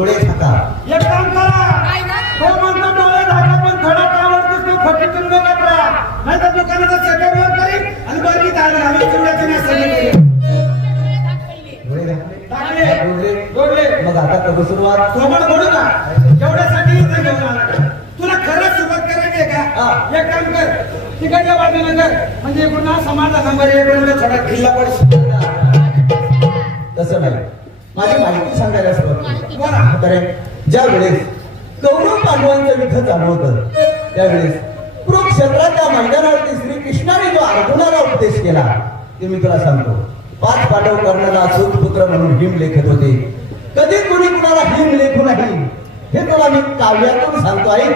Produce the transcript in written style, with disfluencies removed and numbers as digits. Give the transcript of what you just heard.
डोळे झाका. एक काम करा, तो म्हणतो डोळे झाका पण थोडा कामावरतीच तो फटीतून बघत राहा, नाही तर दुकानाचा शटर वर करीन आणि बरं ताण घालून चिवड्याचे नसेल. डोळे झाकले. टाकले, डोळे. जोडले. मग आता कधी सुरुवात? थोबड बोलू का एवढ्यासाठी इथे घेऊन आला का? तुला खरंच सुरुवात करायची आहे का? हा. एक काम कर, तिकडच्या बाजूने कर, म्हणजे पुन्हा समाजा नंबर एक थोडा ढिल्ला पडशील. तसं नाही, माझी माहिती सांगायला सुरुवात केली. बरं. तर ज्या वेळेस कौरव पांडवांचं युद्ध चालू होतं त्यावेळेस कुरुक्षेत्राच्या मैदानावरती श्रीकृष्णाने जो अर्जुनाला उपदेश केला ते मी तुला सांगतो. 5 पांडव कर्णाला सूतपुत्र म्हणून भीम लेखत होते. कधी कोणी कुणाला भीम लेखू नाही हे तुला मी काव्यातून सांगतो आहे.